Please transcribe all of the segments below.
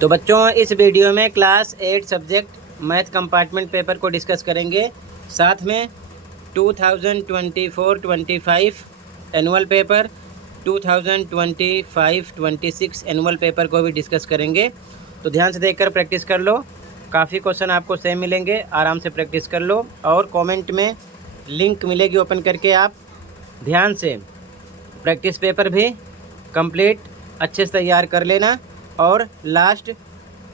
तो बच्चों इस वीडियो में class 8 subject math compartment paper को डिस्कस करेंगे। साथ में 2024-25 एनुअल पेपर, 2025-26 एनुअल पेपर को भी डिस्कस करेंगे। तो ध्यान से देखकर प्रैक्टिस कर लो। काफ़ी क्वेश्चन आपको सेम मिलेंगे, आराम से प्रैक्टिस कर लो। और कमेंट में लिंक मिलेगी, ओपन करके आप ध्यान से प्रैक्टिस पेपर भी कंप्लीट अच्छे से तैयार कर लेना। और लास्ट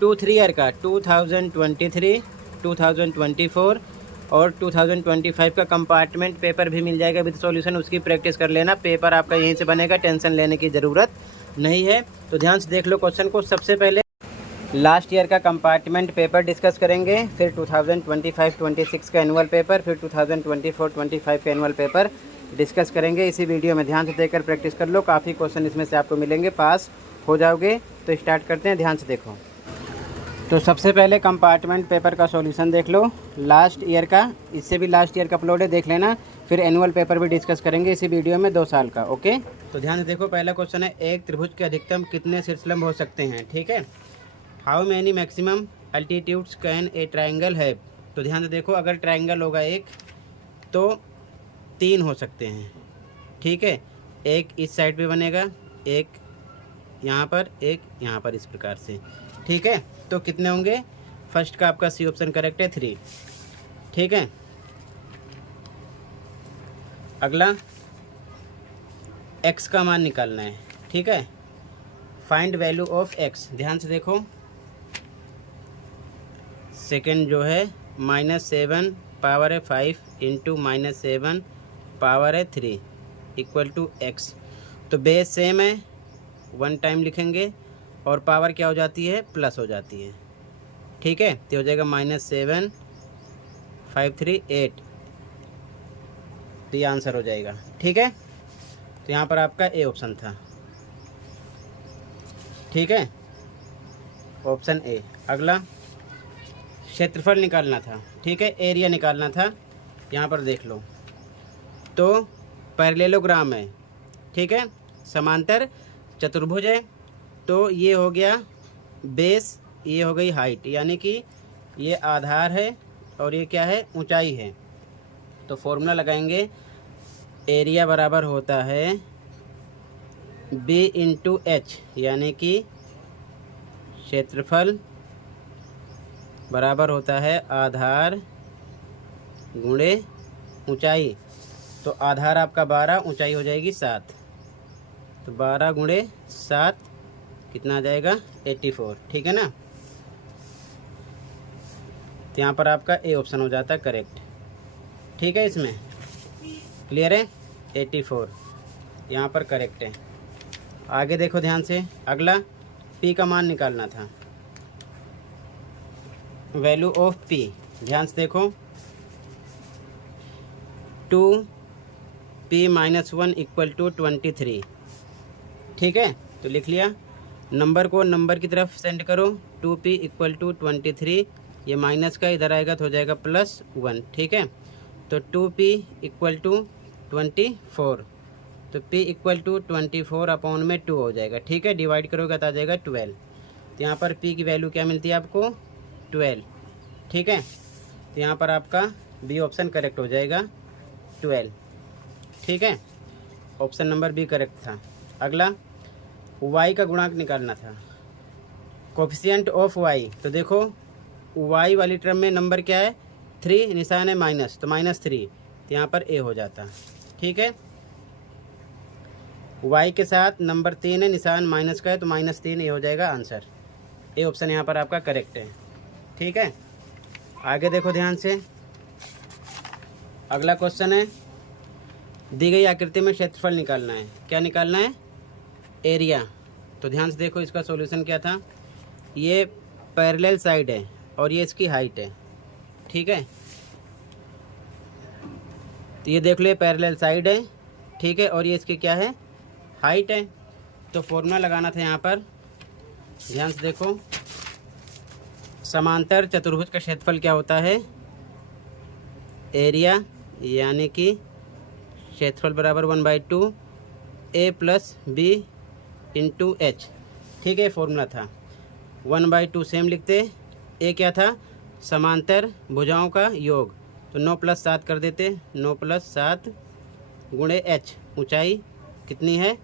2-3 ईयर का 2023, 2024 और 2025 का कंपार्टमेंट पेपर भी मिल जाएगा विद सॉल्यूशन, उसकी प्रैक्टिस कर लेना। पेपर आपका यहीं से बनेगा, टेंशन लेने की ज़रूरत नहीं है। तो ध्यान से देख लो क्वेश्चन को। सबसे पहले लास्ट ईयर का कंपार्टमेंट पेपर डिस्कस करेंगे, फिर 2025-26 का एनुअल पेपर, फिर 2024-25 का एनुअल पेपर डिस्कस करेंगे इसी वीडियो में। ध्यान से देखकर प्रैक्टिस कर लो, काफ़ी क्वेश्चन इसमें से आपको मिलेंगे, पास हो जाओगे। तो स्टार्ट करते हैं, ध्यान से देखो। तो सबसे पहले कंपार्टमेंट पेपर का सॉल्यूशन देख लो लास्ट ईयर का, इससे भी लास्ट ईयर का अपलोड है, देख लेना। फिर एनुअल पेपर भी डिस्कस करेंगे इसी वीडियो में 2 साल का। ओके, तो ध्यान से देखो। पहला क्वेश्चन है, एक त्रिभुज के अधिकतम कितने शीर्षलंब हो सकते हैं? ठीक है, how many maximum altitudes can a triangle है? तो ध्यान से देखो, अगर ट्राइंगल होगा एक तो 3 हो सकते हैं। ठीक है, एक इस साइड पे बनेगा, एक यहाँ पर, एक यहाँ पर, इस प्रकार से। ठीक है, तो कितने होंगे? फर्स्ट का आपका सी ऑप्शन करेक्ट है, 3। ठीक है, अगला x का मान निकालना है। ठीक है, फाइंड वैल्यू ऑफ x। ध्यान से देखो, सेकेंड जो है -7 पावर है 5 इंटू -7 पावर है 3 इक्वल टू x। तो बेस सेम है, 1 टाइम लिखेंगे और पावर क्या हो जाती है? प्लस हो जाती है। ठीक है, तो हो जाएगा -7 5 3 8। तो ये आंसर हो जाएगा। ठीक है, तो यहाँ पर आपका ए ऑप्शन था। ठीक है, ऑप्शन ए। अगला क्षेत्रफल निकालना था। ठीक है, एरिया निकालना था। यहाँ पर देख लो, तो पैरेललोग्राम है। ठीक है, समांतर चतुर्भुज है। तो ये हो गया बेस, ये हो गई हाइट, यानी कि ये आधार है और ये क्या है? ऊंचाई है। तो फॉर्मूला लगाएंगे, एरिया बराबर होता है बी इंटू एच, यानी कि क्षेत्रफल बराबर होता है आधार गुणे ऊंचाई। तो आधार आपका 12, ऊंचाई हो जाएगी 7। तो 12 गुणे 7 कितना आ जाएगा? 84। ठीक है ना, तो यहाँ पर आपका ए ऑप्शन हो जाता है करेक्ट। ठीक है, इसमें क्लियर है? 84 यहाँ पर करेक्ट है। आगे देखो ध्यान से, अगला पी का मान निकालना था, वैल्यू ऑफ पी। ध्यान से देखो, 2p-1 इक्वल टू 23। ठीक है, तो लिख लिया। नंबर को नंबर की तरफ सेंड करो, 2p इक्वल टू 23, ये माइनस का इधर आएगा तो हो जाएगा +1। ठीक है, तो 2p इक्वल टू 24, तो p इक्वल टू 24 अपॉन में 2 हो जाएगा। ठीक है, डिवाइड करोगे तो आ जाएगा 12। तो यहाँ पर p की वैल्यू क्या मिलती है आपको? 12। ठीक है, तो यहाँ पर आपका बी ऑप्शन करेक्ट हो जाएगा, 12। ठीक है, ऑप्शन नंबर बी करेक्ट था। अगला y का गुणांक निकालना था, कोफिशिएंट ऑफ y। तो देखो, y वाली टर्म में नंबर क्या है? 3, निशान है माइनस, तो -3। तो यहाँ पर a हो जाता। ठीक है, y के साथ नंबर 3 है, निशान माइनस का है, तो -3, ये हो जाएगा आंसर। ए ऑप्शन यहाँ पर आपका करेक्ट है। ठीक है, आगे देखो ध्यान से। अगला क्वेश्चन है, दी गई आकृति में क्षेत्रफल निकालना है। क्या निकालना है? एरिया। तो ध्यान से देखो, इसका सॉल्यूशन क्या था? ये पैरेलल साइड है और ये इसकी हाइट है। ठीक है, तो ये देख लो, ये पैरेलल साइड है। ठीक है, और ये इसकी क्या है? हाइट है। तो फॉर्मूला लगाना था यहाँ पर, ध्यान से देखो। समांतर चतुर्भुज का क्षेत्रफल क्या होता है? एरिया, यानी कि क्षेत्रफल बराबर 1/2 a + b इंटू एच। ठीक है, फॉर्मूला था। 1/2 सेम लिखते। ए क्या था, समांतर भुजाओं का योग, तो 9 + 7 कर देते। 9 + 7 गुणे h, ऊंचाई कितनी है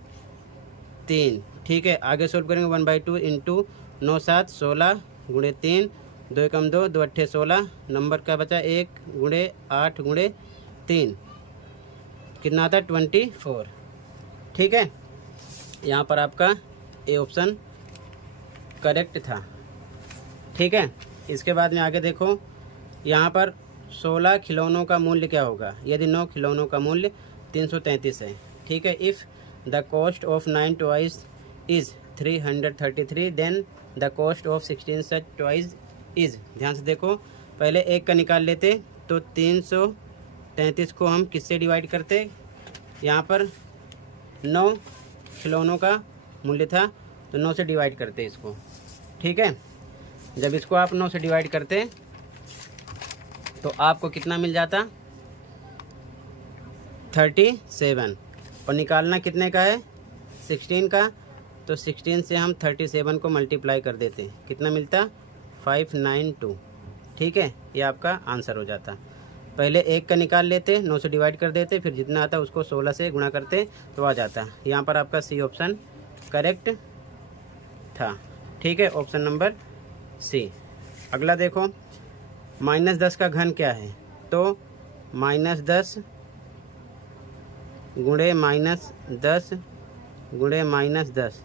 3। ठीक है, आगे सोल्व करेंगे। 1/2 इंटू 9 7 16 गुणे 3, 2 एकम 2, 2 अट्ठे 16, नंबर का बचा 1 गुणे 8 गुणे 3, कितना आता 24। ठीक है, यहाँ पर आपका ए ऑप्शन करेक्ट था। ठीक है, इसके बाद में आगे देखो, यहाँ पर 16 खिलौनों का मूल्य क्या होगा यदि 9 खिलौनों का मूल्य 333 है। ठीक है, if the cost of 9 toys is 333 then the cost of 16 such toys is. ध्यान से देखो, पहले एक का निकाल लेते तो 333 को हम किससे डिवाइड करते, यहाँ पर 9 खिलौनों का मूल्य था तो 9 से डिवाइड करते इसको। ठीक है, जब इसको आप 9 से डिवाइड करते तो आपको कितना मिल जाता 37, और निकालना कितने का है 16 का, तो 16 से हम 37 को मल्टीप्लाई कर देते, कितना मिलता 592। ठीक है, ये आपका आंसर हो जाता। पहले एक का निकाल लेते, 9 से डिवाइड कर देते, फिर जितना आता उसको 16 से गुणा करते तो आ जाता। यहाँ पर आपका सी ऑप्शन करेक्ट था। ठीक है, ऑप्शन नंबर सी। अगला देखो, -10 का घन क्या है, तो -10 गुणे -10 गुणे -10,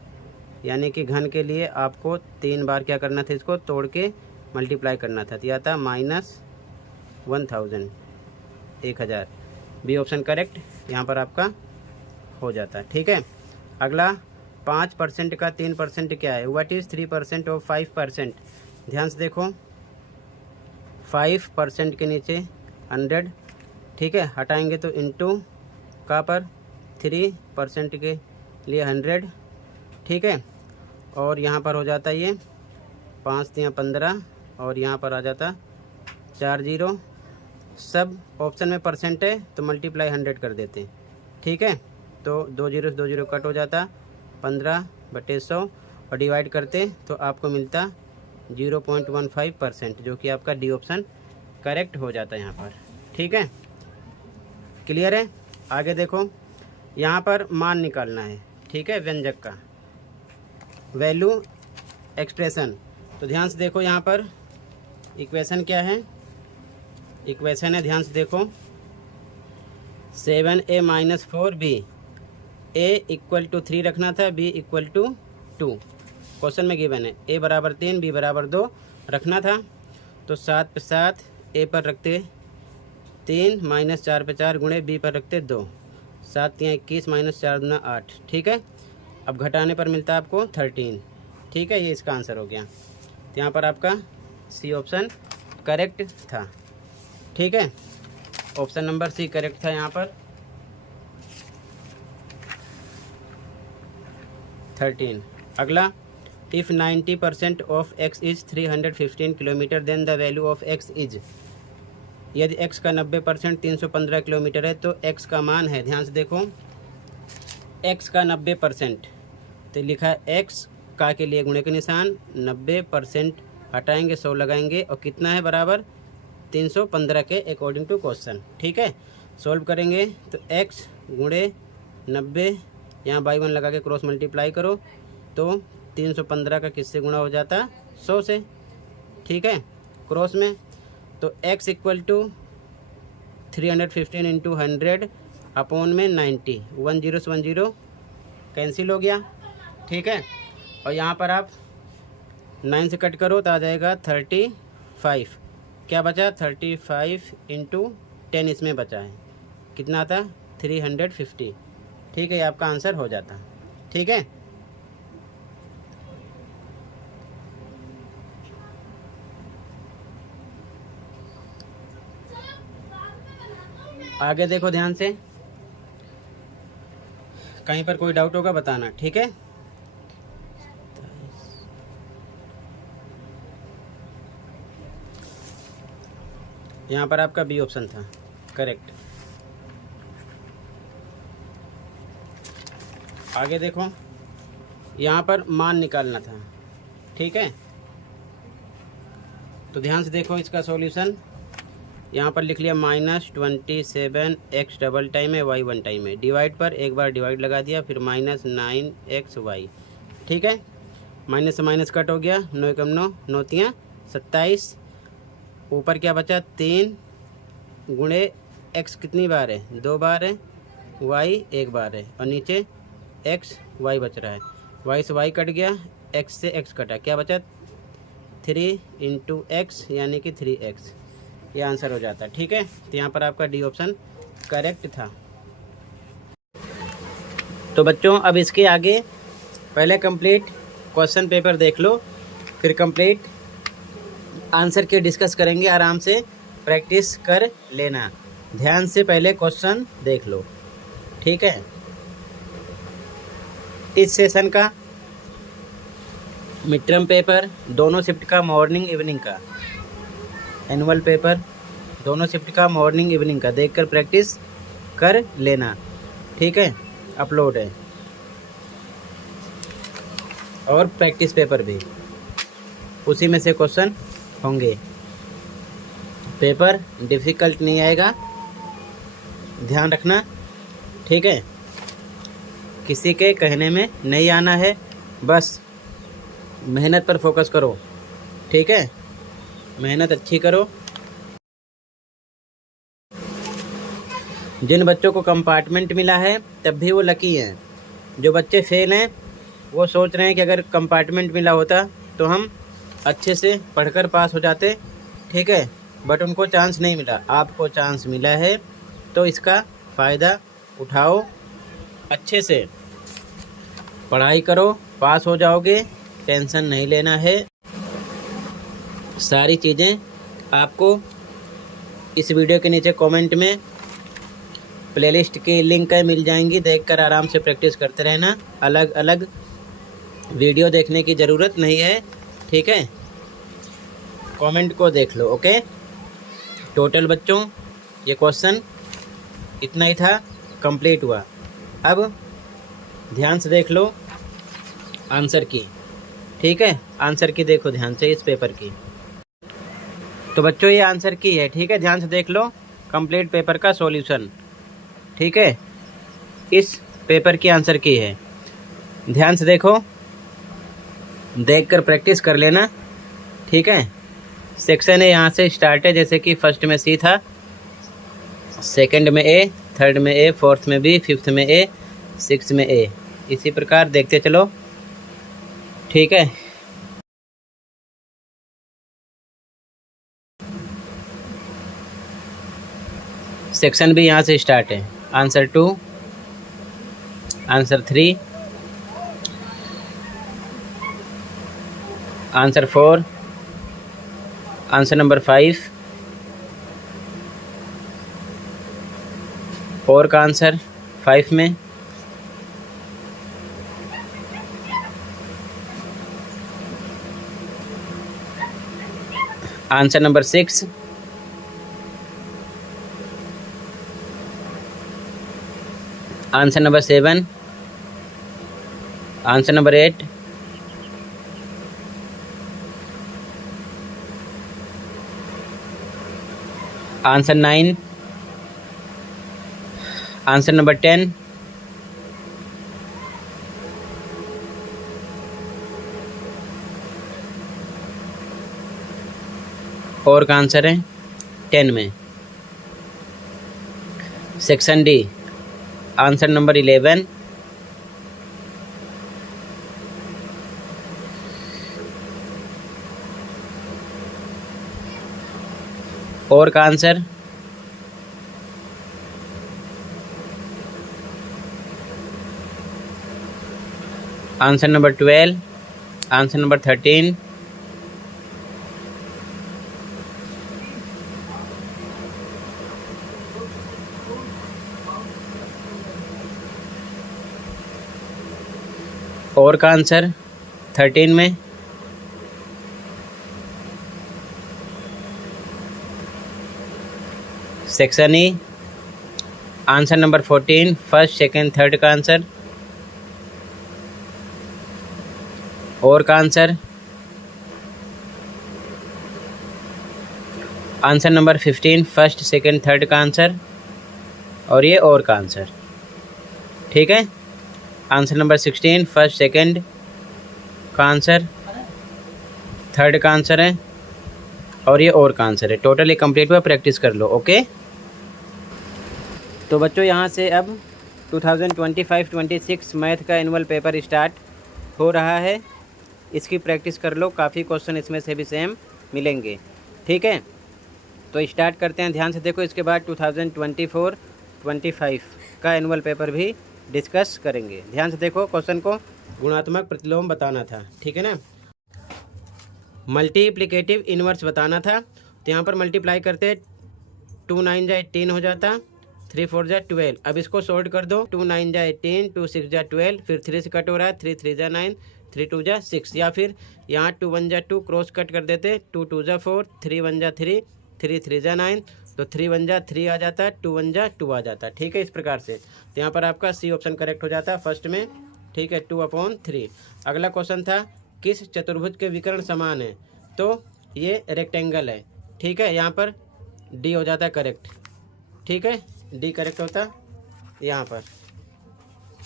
यानी कि घन के लिए आपको 3 बार क्या करना था, इसको तोड़ के मल्टीप्लाई करना था, तो यह था -1000, 1000। बी ऑप्शन करेक्ट यहाँ पर आपका हो जाता है। ठीक है, अगला 5% का 3% क्या है, व्हाट इज़ 3% ऑफ 5%। ध्यान से देखो, 5% के नीचे 100, ठीक है, हटाएंगे तो इंटू का पर 3% के लिए 100। ठीक है, और यहाँ पर हो जाता ये 5 × 15, और यहाँ पर आ जाता 4 0। सब ऑप्शन में परसेंट है तो मल्टीप्लाई 100 कर देते। ठीक है, तो 2 0 से 2 0 कट हो जाता, 15/100, और डिवाइड करते तो आपको मिलता 0.15%, जो कि आपका डी ऑप्शन करेक्ट हो जाता है यहाँ पर। ठीक है, क्लियर है। आगे देखो, यहाँ पर मान निकालना है। ठीक है, व्यंजक का वैल्यू एक्सप्रेशन, तो ध्यान से देखो, यहाँ पर इक्वेशन क्या है, इक्वेशन है, ध्यान से देखो, 7a - 4b, a = 3 रखना था, b = 2। क्वेश्चन में गिवन है a = 3 b = 2 रखना था, तो 7 पे 7 a पर रखते 3 - 4 पे 4 गुणे b पर रखते 2, 7 × 21 - 4 × 8। ठीक है, अब घटाने पर मिलता है आपको 13। ठीक है, ये इसका आंसर हो गया। तो यहाँ पर आपका सी ऑप्शन करेक्ट था। ठीक है, ऑप्शन नंबर सी करेक्ट था यहाँ पर 13। अगला, if 90% of x is 315 kilometre then the value of x is. यदि x का 90% 315 किलोमीटर है तो x का मान है, ध्यान से देखो, x का 90%, तो लिखा है x का के लिए गुणे के निशान, 90% हटाएंगे 100 लगाएंगे, और कितना है बराबर 315 के अकॉर्डिंग टू क्वेश्चन। ठीक है, सॉल्व करेंगे तो x गुणे 90, यहाँ बाई 1 लगा के क्रॉस मल्टीप्लाई करो तो 315 का किससे गुणा हो जाता 100 से। ठीक है, क्रॉस में, तो x = 315 × 100 अपॉन में 90, 1 0 से 1 0 कैंसिल हो गया। ठीक है, और यहाँ पर आप 9 से कट करो तो आ जाएगा 35, क्या बचा 35 × 10 इसमें बचा है, कितना आता 350। ठीक है, ये आपका आंसर हो जाता। ठीक है, आगे देखो ध्यान से, कहीं पर कोई डाउट होगा बताना। ठीक है, यहाँ पर आपका बी ऑप्शन था करेक्ट। आगे देखो, यहाँ पर मान निकालना था। ठीक है, तो ध्यान से देखो इसका सॉल्यूशन। यहाँ पर लिख लिया -27 x डबल टाइम है, y वन टाइम है। डिवाइड पर एक बार डिवाइड लगा दिया, फिर -9xy। ठीक है, माइनस से माइनस कट हो गया, 9 एकम 9, 9 तियाँ 27। ऊपर क्या बचा 3 गुणे x कितनी बार है, 2 बार है, y 1 बार है, और नीचे x y बच रहा है। y से y कट गया, x से x कटा, क्या बचा 3 × x यानी कि 3x। ये आंसर हो जाता है। ठीक है, तो यहाँ पर आपका डी ऑप्शन करेक्ट था। तो बच्चों अब इसके आगे पहले कंप्लीट क्वेश्चन पेपर देख लो, फिर कंप्लीट आंसर के डिस्कस करेंगे। आराम से प्रैक्टिस कर लेना, ध्यान से पहले क्वेश्चन देख लो। ठीक है, इस सेशन का मिड टर्म पेपर दोनों शिफ्ट का, मॉर्निंग इवनिंग का, एनुअल पेपर दोनों शिफ्ट का, मॉर्निंग इवनिंग का देखकर प्रैक्टिस कर लेना। ठीक है, अपलोड है, और प्रैक्टिस पेपर भी उसी में से क्वेश्चन होंगे। पेपर डिफ़िकल्ट नहीं आएगा, ध्यान रखना। ठीक है, किसी के कहने में नहीं आना है, बस मेहनत पर फोकस करो। ठीक है, मेहनत अच्छी करो। जिन बच्चों को कंपार्टमेंट मिला है तब भी वो लकी हैं। जो बच्चे फेल हैं वो सोच रहे हैं कि अगर कंपार्टमेंट मिला होता तो हम अच्छे से पढ़कर पास हो जाते। ठीक है, बट उनको चांस नहीं मिला, आपको चांस मिला है, तो इसका फ़ायदा उठाओ। अच्छे से पढ़ाई करो, पास हो जाओगे, टेंशन नहीं लेना है। सारी चीज़ें आपको इस वीडियो के नीचे कमेंट में प्लेलिस्ट की लिंक मिल जाएंगी, देखकर आराम से प्रैक्टिस करते रहना। अलग अलग वीडियो देखने की ज़रूरत नहीं है। ठीक है, कमेंट को देख लो। ओके, टोटल बच्चों ये क्वेश्चन इतना ही था, कंप्लीट हुआ। अब ध्यान से देख लो आंसर की। ठीक है, आंसर की देखो ध्यान से, इस पेपर की। तो बच्चों ये आंसर की है। ठीक है, ध्यान से देख लो कंप्लीट पेपर का सॉल्यूशन। ठीक है, इस पेपर की आंसर की है, ध्यान से देखो, देखकर प्रैक्टिस कर लेना। ठीक है, सेक्शन है यहाँ से स्टार्ट है, जैसे कि फर्स्ट में सी था, सेकंड में ए, थर्ड में ए, फोर्थ में बी, फिफ्थ में ए, सिक्स्थ में ए, इसी प्रकार देखते चलो। ठीक है, सेक्शन भी यहाँ से स्टार्ट है। Answer 2, answer 3, answer 4, answer number 5, 4 का आंसर 5 में, answer number 6, answer number 7, answer number 8, answer 9, answer number 10, और का आंसर है 10 में। सेक्शन डी आंसर नंबर 11, और का answer answer number 12, answer number 13, और का आंसर 13 में, section E answer number 14, first second third का आंसर, और का answer answer number 15 first second third का आंसर, और ये और का आंसर। ठीक है, आंसर नंबर 16 फर्स्ट सेकंड का आंसर, थर्ड का आंसर है, और ये और का आंसर है। टोटल ये कंप्लीट हुआ, प्रैक्टिस कर लो। ओके, तो बच्चों यहाँ से अब 2025-26 मैथ का एनुअल पेपर स्टार्ट हो रहा है। इसकी प्रैक्टिस कर लो, काफ़ी क्वेश्चन इसमें से भी सेम मिलेंगे। ठीक है, तो स्टार्ट करते हैं, ध्यान से देखो। इसके बाद 2024-25 का एनुअल पेपर भी डिस्कस करेंगे। ध्यान से देखो, क्वेश्चन को गुणात्मक प्रतिलोम बताना था। ठीक है ना, मल्टीप्लिकेटिव इनवर्स बताना था। तो यहाँ पर मल्टीप्लाई करते 2 9 जा 18 हो जाता, 3 4 जा 12। अब इसको सॉल्ट कर दो, 2 9 जा 18, 2 6 जा 12, फिर 3 से कट हो रहा है, 3 3 जा 9, 3 2 जा 6, या फिर यहाँ 2 1 जा 2 क्रॉस कट कर देते, 2 2 जा 4, 3 1 जा 3, 3 3 जा 9, तो 3 1 जा 3 आ जाता, 2 1 जा 2 आ जाता। ठीक है, इस प्रकार से। तो यहाँ पर आपका सी ऑप्शन करेक्ट हो जाता फर्स्ट में। ठीक है, 2/3। अगला क्वेश्चन था, किस चतुर्भुज के विकर्ण समान है? तो ये रेक्टेंगल है। ठीक है, यहाँ पर डी हो जाता करेक्ट। ठीक है, डी करेक्ट होता यहाँ पर।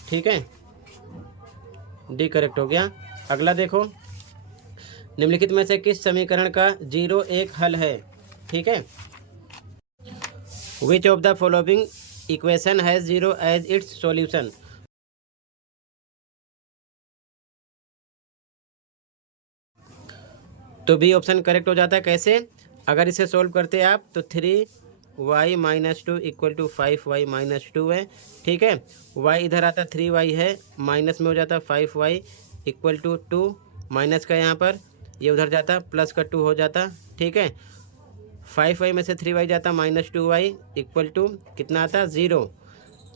ठीक है, डी करेक्ट हो गया। अगला देखो, निम्नलिखित में से किस समीकरण का 0 एक हल है? ठीक है, which of the following equation has 0 as its solution? तो बी ऑप्शन करेक्ट हो जाता है। कैसे? अगर इसे सोल्व करते आप तो 3y - 2 = 5y - 2 है। ठीक है, y इधर आता 3y है, माइनस में हो जाता 5y = 2, माइनस का यहाँ पर ये उधर जाता, प्लस का 2 हो जाता। ठीक है, 5y में से 3y जाता, -2y = कितना आता? 0।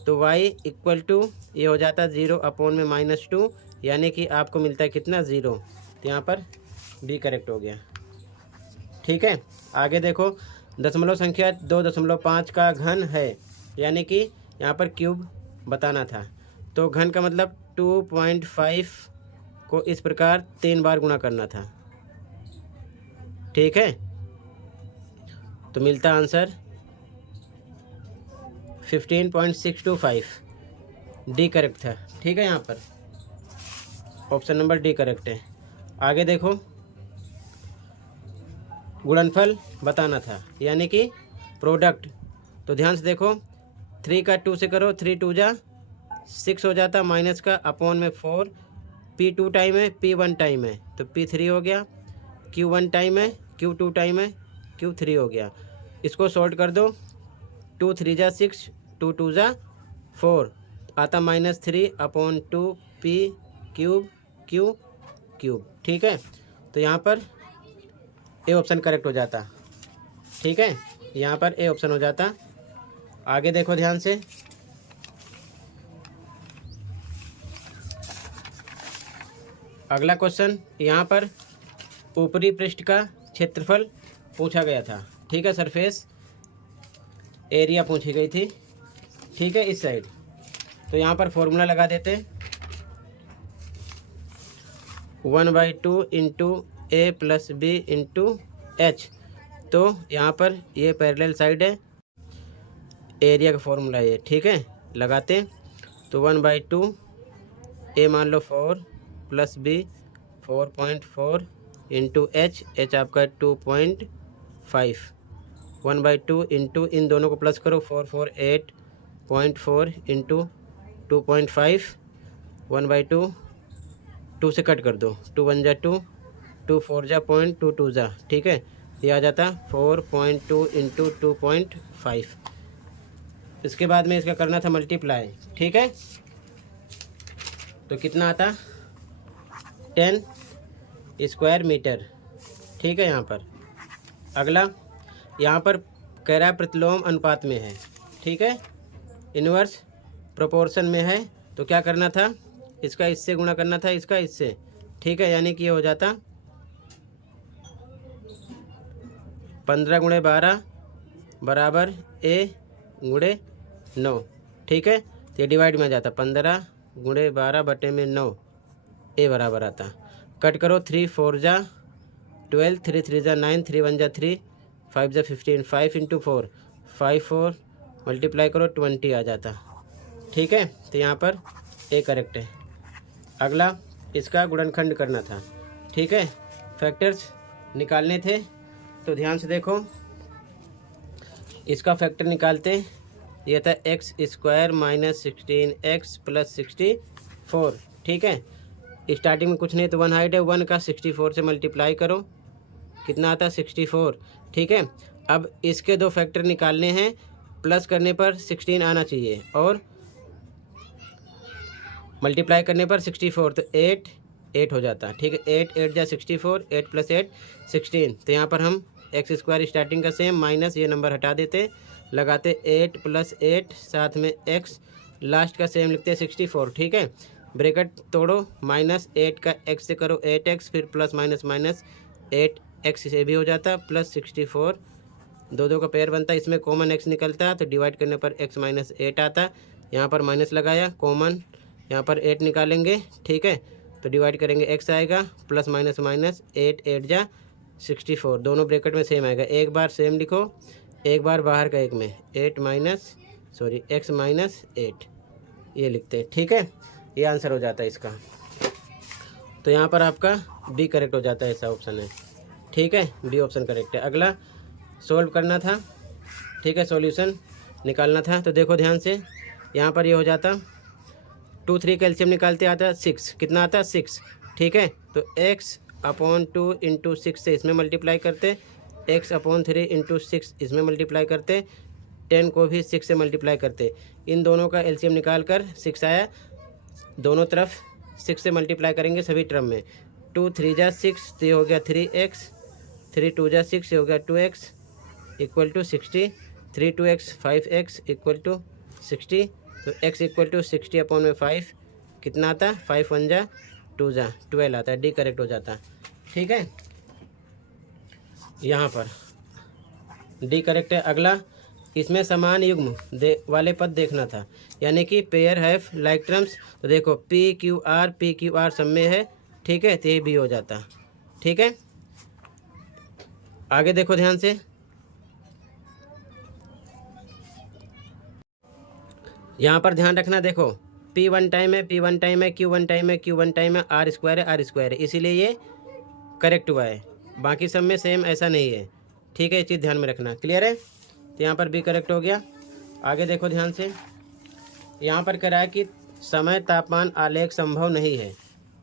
तो y = ये हो जाता 0/2, यानी कि आपको मिलता है कितना? 0। तो यहाँ पर बी करेक्ट हो गया। ठीक है, आगे देखो, दशमलव संख्या 2.5 का घन है, यानी कि यहाँ पर क्यूब बताना था। तो घन का मतलब 2.5 को इस प्रकार 3 बार गुणा करना था। ठीक है, तो मिलता आंसर 15.625। डी करेक्ट था। ठीक है, यहाँ पर ऑप्शन नंबर डी करेक्ट है। आगे देखो, गुणनफल बताना था, यानी कि प्रोडक्ट। तो ध्यान से देखो, 3 का 2 से करो, 3 2 जा 6 हो जाता, माइनस का अपॉन में 4, P 2 टाइम है, P 1 टाइम है, तो P 3 हो गया, Q 1 टाइम है, Q 2 टाइम है, Q 3 हो गया। इसको सॉल्ट कर दो, 2 3 जा 6, 2 2 जा 4 आता, -3/2 P क्यूब Q क्यूब। ठीक है, तो यहाँ पर ए ऑप्शन करेक्ट हो जाता। ठीक है, यहाँ पर ए ऑप्शन हो जाता। आगे देखो ध्यान से, अगला क्वेश्चन, यहाँ पर ऊपरी पृष्ठ का क्षेत्रफल पूछा गया था। ठीक है, सरफेस एरिया पूछी गई थी। ठीक है, इस साइड। तो यहाँ पर फॉर्मूला लगा देते, 1/2 × A + B × H। तो यहाँ पर ये पैरेलल साइड है, एरिया का फॉर्मूला ये। ठीक है, लगाते, तो 1/2 A मान लो 4 + B 4.4 × H, H आपका 2.5, 1/2 × इन दोनों को प्लस करो, 4 4 8.4 × 2.5, 1/2 2 से कट कर दो, 2 1 जा 2, 2 4 जा 0.22 जा। ठीक है, ये आ जाता 4.2 × 2.5। इसके बाद में इसका करना था मल्टीप्लाई। ठीक है, तो कितना आता? 10 स्क्वायर मीटर। ठीक है, यहाँ पर अगला, यहाँ पर कह रहा है प्रतिलोम अनुपात में है। ठीक है, इन्वर्स प्रोपोर्शन में है। तो क्या करना था? इसका इससे गुणा करना था, इसका इससे। ठीक है, यानी कि ये हो जाता 15 × 12 बराबर A × 9। ठीक है, तो ये डिवाइड में आ जाता, 15 × 12/9 A बराबर आता। कट करो, 3 4 जा 12, 3 3 जा 9, 3 1 जा 3, 5 × 15, 5 × 4, 5 4 मल्टीप्लाई करो 20 आ जाता। ठीक है, तो यहाँ पर ए करेक्ट है। अगला इसका गुणनखंड करना था। ठीक है, फैक्टर्स निकालने थे, तो ध्यान से देखो। इसका फैक्टर निकालते, ये था x² - 16x + 64। ठीक है, स्टार्टिंग में कुछ नहीं तो 1 हाइड है, 1 का 64 से मल्टीप्लाई करो, कितना आता है 64। ठीक है, अब इसके दो फैक्टर निकालने हैं, प्लस करने पर 16 आना चाहिए और मल्टीप्लाई करने पर 64, तो 8 हो जाता। ठीक है, 8 8 जा 64, 8 + 8 16। तो यहाँ पर हम x² स्टार्टिंग का सेम माइनस ये नंबर हटा देते, लगाते 8 + 8 साथ में x, लास्ट का सेम लिखते हैं 64। ठीक है, ब्रैकेट तोड़ो, -8 का x से करो 8x, फिर प्लस माइनस माइनस 8x से भी हो जाता, प्लस 64, दो का पेयर बनता है, इसमें कॉमन x निकलता, तो डिवाइड करने पर x - 8 आता। यहाँ पर माइनस लगाया, कॉमन यहाँ पर 8 निकालेंगे। ठीक है, तो डिवाइड करेंगे x आएगा, प्लस माइनस माइनस 8 8 जा 64, दोनों ब्रैकेट में सेम आएगा। एक बार सेम लिखो, एक बार बाहर का एक में x - 8 ये लिखते हैं। ठीक है, ये आंसर हो जाता है इसका। तो यहाँ पर आपका बी करेक्ट हो जाता है, ऐसा ऑप्शन है। ठीक है, बी ऑप्शन करेक्ट है। अगला सोल्व करना था। ठीक है, सॉल्यूशन निकालना था, तो देखो ध्यान से, यहाँ पर ये हो जाता 2 3 कैल्शियम निकालते आता 6, कितना आता 6। ठीक है, तो x/2 × 6 से इसमें मल्टीप्लाई करते, x/3 × 6 इसमें मल्टीप्लाई करते, 10 को भी 6 से मल्टीप्लाई करते। इन दोनों का एलसीएम निकाल कर 6 आया, दोनों तरफ 6 से मल्टीप्लाई करेंगे सभी टर्म में। 2 3 जा 6, तो ये हो गया 3x, 3 2 जा 6, ये हो गया 2x = 60, 3 2x 5x = 60, तो x = 60/5 कितना आता, 5 1 जा 2 जा 12 आता है, डी करेक्ट हो जाता। ठीक है, यहाँ पर डी करेक्ट है। अगला इसमें समान युग्म वाले पद देखना था, यानी कि पेयर हैव लाइक टर्म्स। तो देखो PQR सब में है। ठीक है, तो ये भी हो जाता। ठीक है, आगे देखो ध्यान से, यहाँ पर ध्यान रखना। देखो P 1 टाइम है, P 1 टाइम है, Q 1 टाइम है, Q 1 टाइम है, R² है, R² है, इसीलिए ये करेक्ट हुआ है। बाकी सब में सेम ऐसा नहीं है। ठीक है, ये चीज़ ध्यान में रखना। क्लियर है, तो यहाँ पर भी करेक्ट हो गया। आगे देखो ध्यान से, यहाँ पर कह रहा है कि समय तापमान आलेख संभव नहीं है।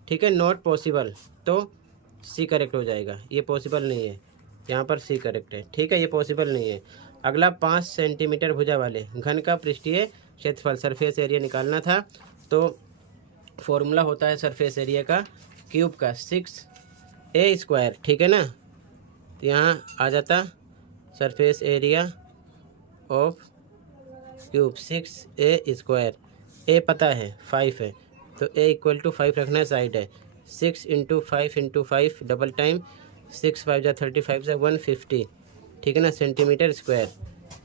ठीक है, नॉट पॉसिबल, तो सी करेक्ट हो जाएगा। ये पॉसिबल नहीं है, यहाँ पर सी करेक्ट है। ठीक है, ये पॉसिबल नहीं है। अगला 5 सेंटीमीटर भुजा वाले घन का पृष्ठीय क्षेत्रफल सरफेस एरिया निकालना था, तो फॉर्मूला होता है सरफेस एरिया का क्यूब का 6a²। ठीक है ना, तो यहाँ आ जाता surface area of cube 6a²। ए पता है 5 है, तो a = 5 रखना है, साइड है। 6 × 5 × 5 डबल टाइम, 6 5 जा 35 जा 150। ठीक है ना, सेंटीमीटर स्क्वायर,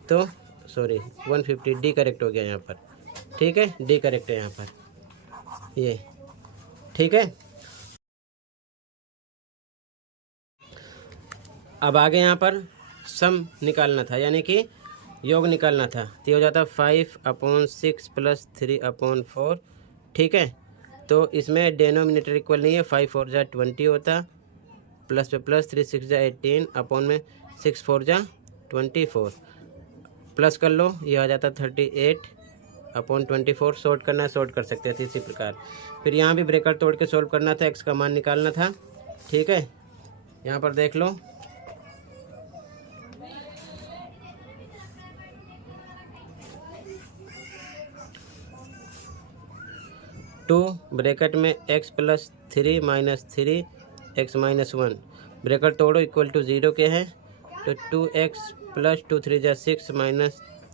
तो सॉरी 150, डी करेक्ट हो गया यहाँ पर। ठीक है, डी करेक्ट है यहाँ पर ये। ठीक है, अब आगे यहाँ पर सम निकालना था, यानी कि योग निकालना था, तो हो जाता 5/6 + 3/4। ठीक है, तो इसमें डेनोमिनेटर इक्वल नहीं है, 5 4 जा 20 होता, प्लस पे प्लस 3 6 जा 18, अपॉन में 6 4 जा 24, प्लस कर लो, ये आ जाता 38/24। शॉर्ट करना है, शॉर्ट कर सकते हैं इसी प्रकार। फिर यहाँ भी ब्रेकर तोड़ के सॉल्व करना था, x का मान निकालना था। ठीक है, यहाँ पर देख लो, टू ब्रैकेट में x + 3 - 3 x - 1, ब्रैकेट तोड़ो, = 0 के हैं, तो 2x + 2 3 जा 6 -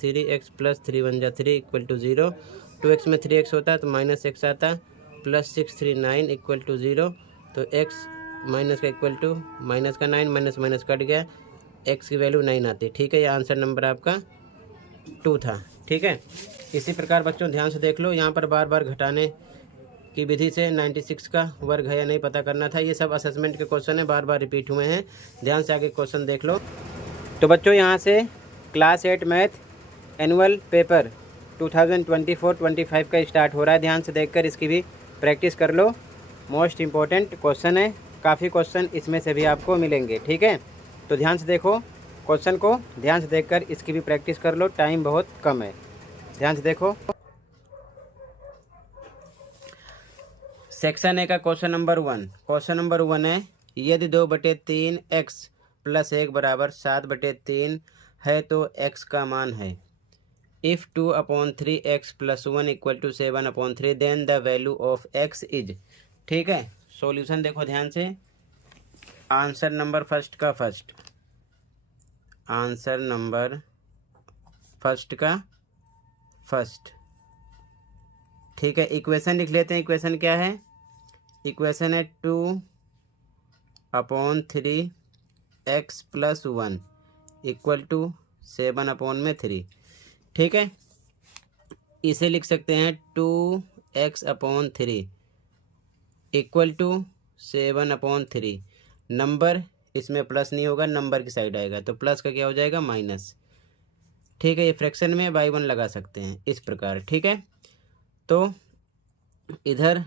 3x + 3 1 जा 3 = 0। 2x में 3x होता है, तो -x आता, +6 3 9 = 0, तो x माइनस का इक्वल टू माइनस का 9, माइनस माइनस कट गया, x की वैल्यू 9 आती। ठीक है, ये आंसर नंबर आपका 2 था। ठीक है, इसी प्रकार बच्चों ध्यान से देख लो, यहाँ पर बार बार घटाने की विधि से 96 का वर्ग है या नहीं पता करना था। ये सब असेसमेंट के क्वेश्चन है, बार बार रिपीट हुए हैं। ध्यान से आगे क्वेश्चन देख लो। तो बच्चों यहाँ से क्लास 8 मैथ एनुअल पेपर 2024-25 का स्टार्ट हो रहा है। ध्यान से देखकर इसकी भी प्रैक्टिस कर लो। मोस्ट इम्पोर्टेंट क्वेश्चन है, काफ़ी क्वेश्चन इसमें से भी आपको मिलेंगे। ठीक है, तो ध्यान से देखो क्वेश्चन को, ध्यान से देखकर इसकी भी प्रैक्टिस कर लो। टाइम बहुत कम है, ध्यान से देखो। सेक्शन ए का क्वेश्चन नंबर 1। क्वेश्चन नंबर 1 है, यदि 2/3 x + 1 = 7/3 है तो x का मान है। If 2/3 x + 1 = 7/3 then the value of x is. ठीक है, सॉल्यूशन देखो ध्यान से। आंसर नंबर फर्स्ट का फर्स्ट, आंसर नंबर फर्स्ट का फर्स्ट। ठीक है, इक्वेशन लिख लेते हैं। इक्वेशन क्या है? इक्वेशन है 2/3 x + 1 = 7/3। ठीक है, इसे लिख सकते हैं 2x/3 = 7/3। नंबर इसमें प्लस नहीं होगा, नंबर की साइड आएगा तो प्लस का क्या हो जाएगा? माइनस। ठीक है, ये फ्रैक्शन में बाई 1 लगा सकते हैं इस प्रकार। ठीक है, तो इधर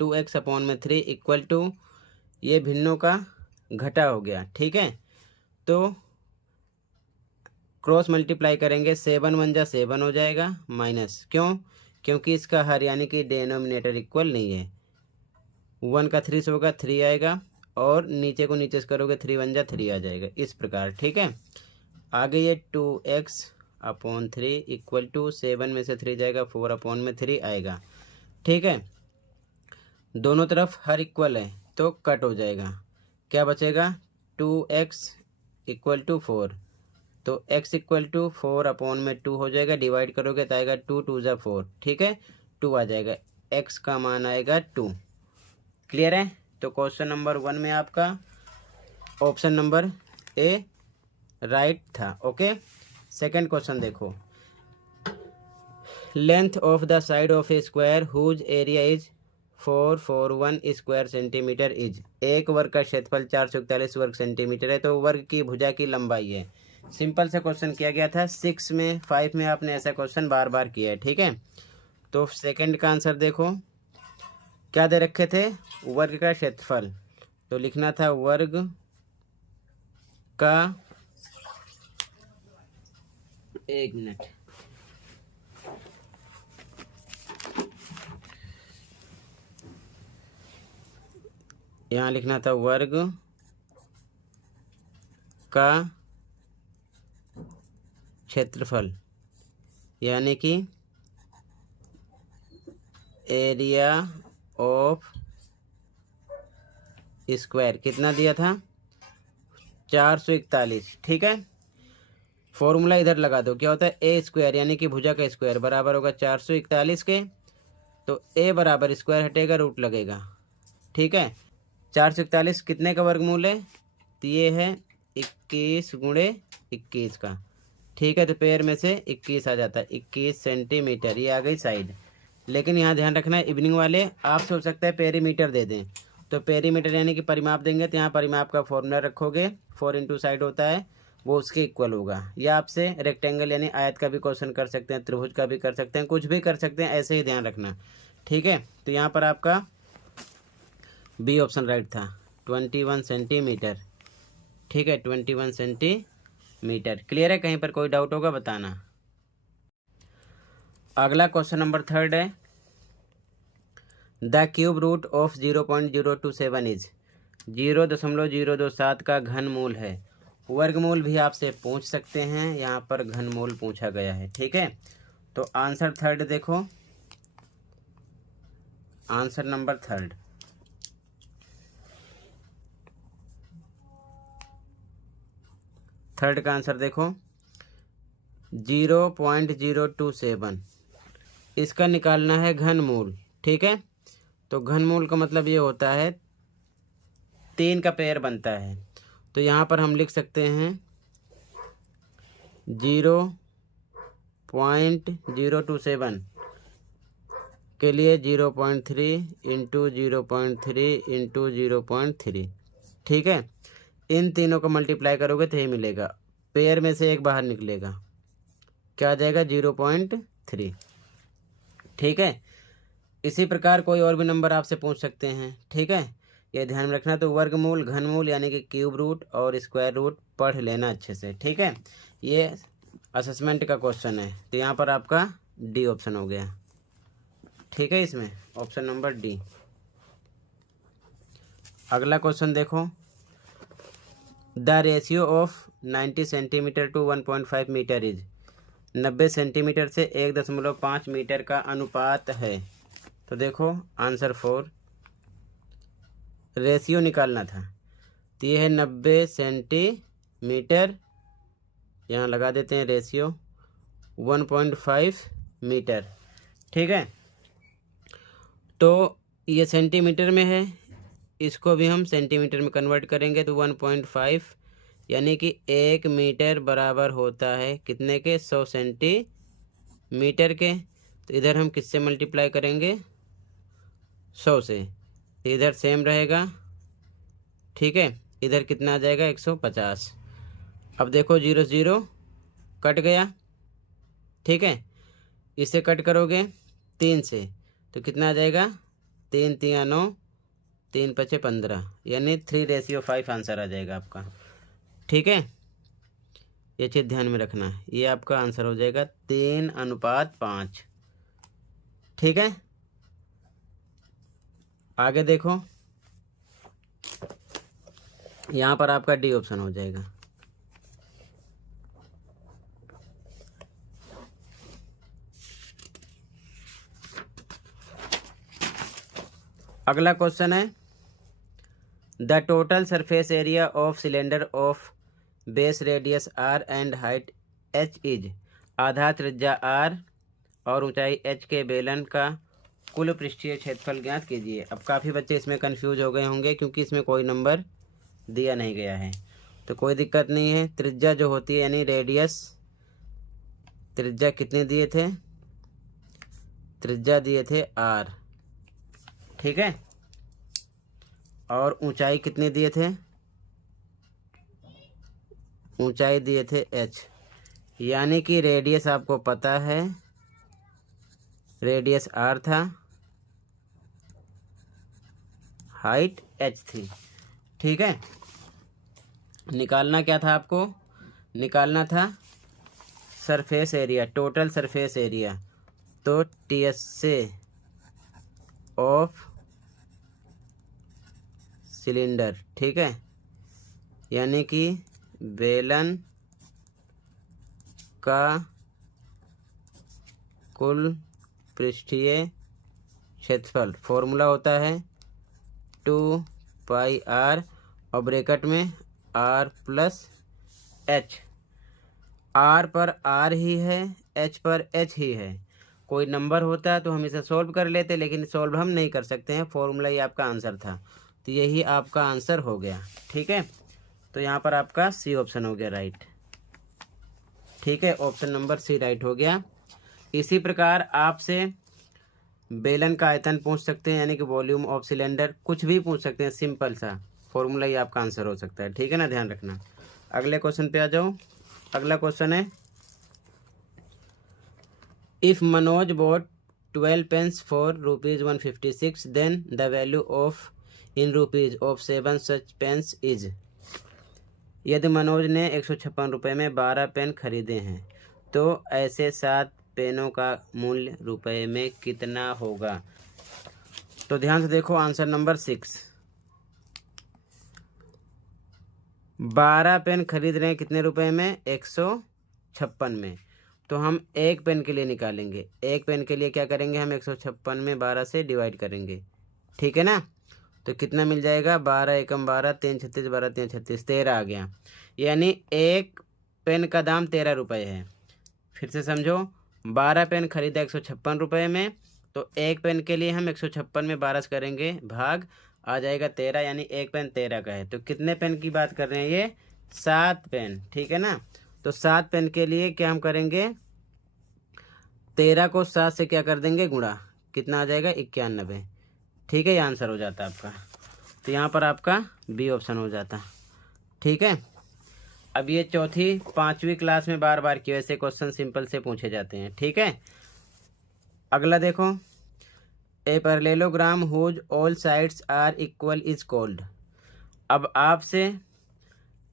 2x/3 = ये भिन्नों का घटा हो गया। ठीक है, तो क्रॉस मल्टीप्लाई करेंगे, 7 × 1 = 7 हो जाएगा, माइनस क्यों? क्योंकि इसका हर यानी कि डेनोमिनेटर इक्वल नहीं है। 1 का 3 से होगा 3 आएगा, और नीचे को नीचे से करोगे 3 × 1 = 3 आ जाएगा इस प्रकार। ठीक है, आगे ये 2x/3 = 7 में से 3 जाएगा, 4/3 आएगा। ठीक है, दोनों तरफ हर इक्वल है तो कट हो जाएगा। क्या बचेगा? 2x = 4, तो x = 4/2 हो जाएगा। डिवाइड करोगे तो आएगा 2 × 2 = 4। ठीक है, 2 आ जाएगा, x का मान आएगा 2। क्लियर है? तो क्वेश्चन नंबर 1 में आपका ऑप्शन नंबर ए राइट था। ओके, सेकंड क्वेश्चन देखो। Length of the side of a square whose area is 441 square centimetre is. एक वर्ग का क्षेत्रफल 441 वर्ग सेंटीमीटर है, तो वर्ग की भुजा की लंबाई है। सिंपल सा क्वेश्चन किया गया था 6 में 5 में आपने ऐसा क्वेश्चन बार बार किया है। ठीक है, तो सेकंड का आंसर देखो, क्या दे रखे थे? वर्ग का क्षेत्रफल, तो लिखना था वर्ग का, एक मिनट, यहाँ लिखना था वर्ग का क्षेत्रफल, यानी कि एरिया ऑफ स्क्वायर कितना दिया था? 441। ठीक है, फॉर्मूला इधर लगा दो, क्या होता है? ए स्क्वायर यानी कि भुजा का स्क्वायर बराबर होगा 441 के, तो ए बराबर स्क्वायर हटेगा, रूट लगेगा। ठीक है, 441 कितने का वर्गमूल है? तो ये है 21 × 21 का। ठीक है, तो पेयर में से 21 आ जाता है, 21 सेंटीमीटर। ये आ गई साइड। लेकिन यहाँ ध्यान रखना है, इवनिंग वाले आपसे हो सकता है पेरीमीटर दे दें, तो पेरीमीटर यानी कि परिमाप देंगे, तो यहाँ परिमाप का फॉर्मूला रखोगे, 4 × साइड होता है, वो उसके इक्वल होगा। या आपसे रेक्टेंगल यानी आयत का भी क्वेश्चन कर सकते हैं, त्रिभुज का भी कर सकते हैं, कुछ भी कर सकते हैं, ऐसे ही ध्यान रखना। ठीक है, तो यहाँ पर आपका बी ऑप्शन राइट था, 21 सेंटीमीटर। ठीक है, 21 सेंटीमीटर। क्लियर है? कहीं पर कोई डाउट होगा बताना। अगला क्वेश्चन नंबर 3 है, the cube root of 0.027 is. 0.027 का घनमूल है। वर्गमूल भी आपसे पूछ सकते हैं, यहाँ पर घनमूल पूछा गया है। ठीक है, तो आंसर 3 देखो, आंसर नंबर 3। थर्ड का आंसर देखो, 0.027, इसका निकालना है घनमूल। ठीक है, तो घनमूल का मतलब ये होता है 3 का पेयर बनता है, तो यहाँ पर हम लिख सकते हैं 0.027 के लिए 0.3 × 0.3 × 0.3। ठीक है, इन तीनों को मल्टीप्लाई करोगे तो ये मिलेगा। पेयर में से एक बाहर निकलेगा, क्या आ जाएगा 0.3। ठीक है, इसी प्रकार कोई और भी नंबर आपसे पूछ सकते हैं। ठीक है, ये ध्यान में रखना। तो वर्गमूल, घनमूल यानी कि क्यूब रूट और स्क्वायर रूट पढ़ लेना अच्छे से। ठीक है, ये असेसमेंट का क्वेश्चन है, तो यहाँ पर आपका डी ऑप्शन हो गया। ठीक है, इसमें ऑप्शन नंबर डी। अगला क्वेश्चन देखो, the ratio of 90 centimetre to 1.5 metre is, 90 centimetre से 1.5 मीटर का अनुपात है। तो देखो आंसर 4, रेशियो निकालना था। तो ये है 90 सेंटीमीटर, यहाँ लगा देते हैं रेशियो 1.5 मीटर। ठीक है, तो ये सेंटीमीटर में है, इसको भी हम सेंटीमीटर में कन्वर्ट करेंगे तो 1.5 यानी कि 1 मीटर बराबर होता है कितने के, 100 सेंटीमीटर के। तो इधर हम किससे मल्टीप्लाई करेंगे, 100 से, तो इधर सेम रहेगा। ठीक है, इधर कितना आ जाएगा 150। अब देखो 0 0 कट गया। ठीक है, इसे कट करोगे 3 से तो कितना आ जाएगा, 3 3 9, 3 5 15, यानी 3:5 आंसर आ जाएगा आपका। ठीक है, ये चीज़ ध्यान में रखना है, ये आपका आंसर हो जाएगा 3:5। ठीक है, आगे देखो, यहाँ पर आपका डी ऑप्शन हो जाएगा। अगला क्वेश्चन है, the total surface area of cylinder of base radius r and height h is, आधार त्रिज्या r और ऊंचाई h के बेलन का कुल पृष्ठीय क्षेत्रफल ज्ञात कीजिए। अब काफ़ी बच्चे इसमें कंफ्यूज हो गए होंगे क्योंकि इसमें कोई नंबर दिया नहीं गया है, तो कोई दिक्कत नहीं है। त्रिज्या जो होती है यानी रेडियस, त्रिज्या कितने दिए थे, त्रिज्या दिए थे r। ठीक है, और ऊंचाई कितने दिए थे, ऊंचाई दिए थे h, यानी कि रेडियस आपको पता है, रेडियस r था, हाइट h थी। ठीक है, निकालना क्या था आपको, निकालना था surface area, total surface area. तो ts से ऑफ सिलेंडर। ठीक है, यानी कि बेलन का कुल पृष्ठीय क्षेत्रफल, फॉर्मूला होता है 2πr और ब्रैकेट में r प्लस h। r पर r ही है, h पर h ही है। कोई नंबर होता तो हम इसे सॉल्व कर लेते, लेकिन सॉल्व हम नहीं कर सकते हैं, फॉर्मूला ही आपका आंसर था, तो यही आपका आंसर हो गया। ठीक है, तो यहाँ पर आपका सी ऑप्शन हो गया राइट। ठीक है, ऑप्शन नंबर सी राइट हो गया। इसी प्रकार आपसे बेलन का आयतन पूछ सकते हैं, यानी कि वॉल्यूम ऑफ सिलेंडर, कुछ भी पूछ सकते हैं, सिंपल सा फॉर्मूला ही आपका आंसर हो सकता है। ठीक है ना, ध्यान रखना। अगले क्वेश्चन पे आ जाओ। अगला क्वेश्चन है, if Manoj bought 12 pens for ₹156, then the value of in rupees of 7 such pens is. यदि मनोज ने 156 रुपये में 12 पेन खरीदे हैं तो ऐसे 7 पेनों का मूल्य रुपए में कितना होगा। तो ध्यान से देखो आंसर नंबर 6, 12 पेन खरीद रहे हैं कितने रुपए में, 156 में। तो हम एक पेन के लिए निकालेंगे, एक पेन के लिए क्या करेंगे, हम 156 में 12 से डिवाइड करेंगे। ठीक है ना, तो कितना मिल जाएगा, 12 एकम 12, 3 36, 12 3 36, 13 आ गया। यानी एक पेन का दाम 13 रुपये है। फिर से समझो, 12 पेन खरीदा 156 रुपये में, तो एक पेन के लिए हम 156 में 12 से करेंगे भाग, आ जाएगा 13, यानी एक पेन 13 का है। तो कितने पेन की बात कर रहे हैं, ये 7 पेन। ठीक है ना, तो 7 पेन के लिए क्या हम करेंगे, 13 को 7 से क्या कर देंगे गुणा, कितना आ जाएगा 91। ठीक है, ये आंसर हो जाता है आपका। तो यहाँ पर आपका बी ऑप्शन हो जाता। ठीक है, अब ये चौथी 5वीं क्लास में बार बार क्यों ऐसे क्वेश्चन सिंपल से पूछे जाते हैं, ठीक है। अगला देखो, a parallelogram whose all sides are equal is called. अब आपसे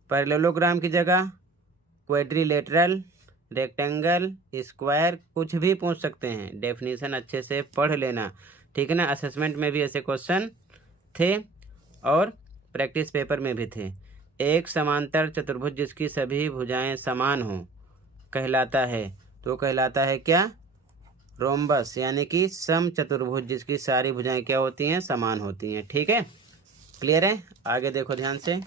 पैरेललोग्राम की जगह क्वाड्रिलेटरल, रेक्टेंगल, स्क्वायर कुछ भी पूछ सकते हैं। डेफिनेशन अच्छे से पढ़ लेना, ठीक है ना। असेसमेंट में भी ऐसे क्वेश्चन थे और प्रैक्टिस पेपर में भी थे। एक समांतर चतुर्भुज जिसकी सभी भुजाएं समान हो कहलाता है, तो कहलाता है क्या? रोम्बस, यानी कि सम चतुर्भुज जिसकी सारी भुजाएं क्या होती हैं? समान होती हैं, ठीक है। क्लियर है? आगे देखो ध्यान से।